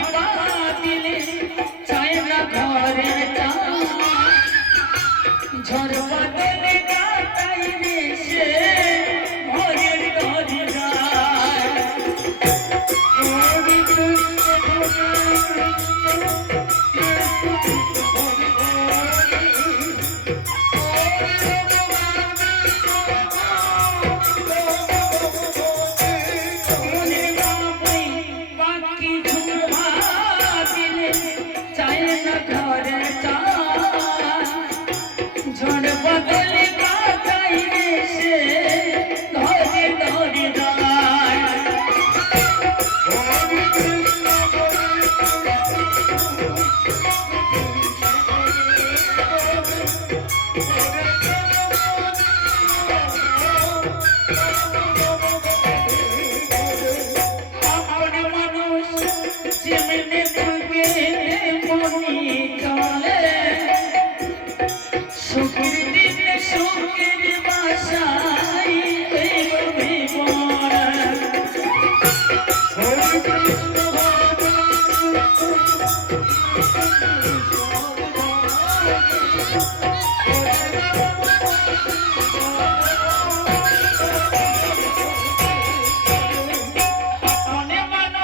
बात चाहे ना घर turned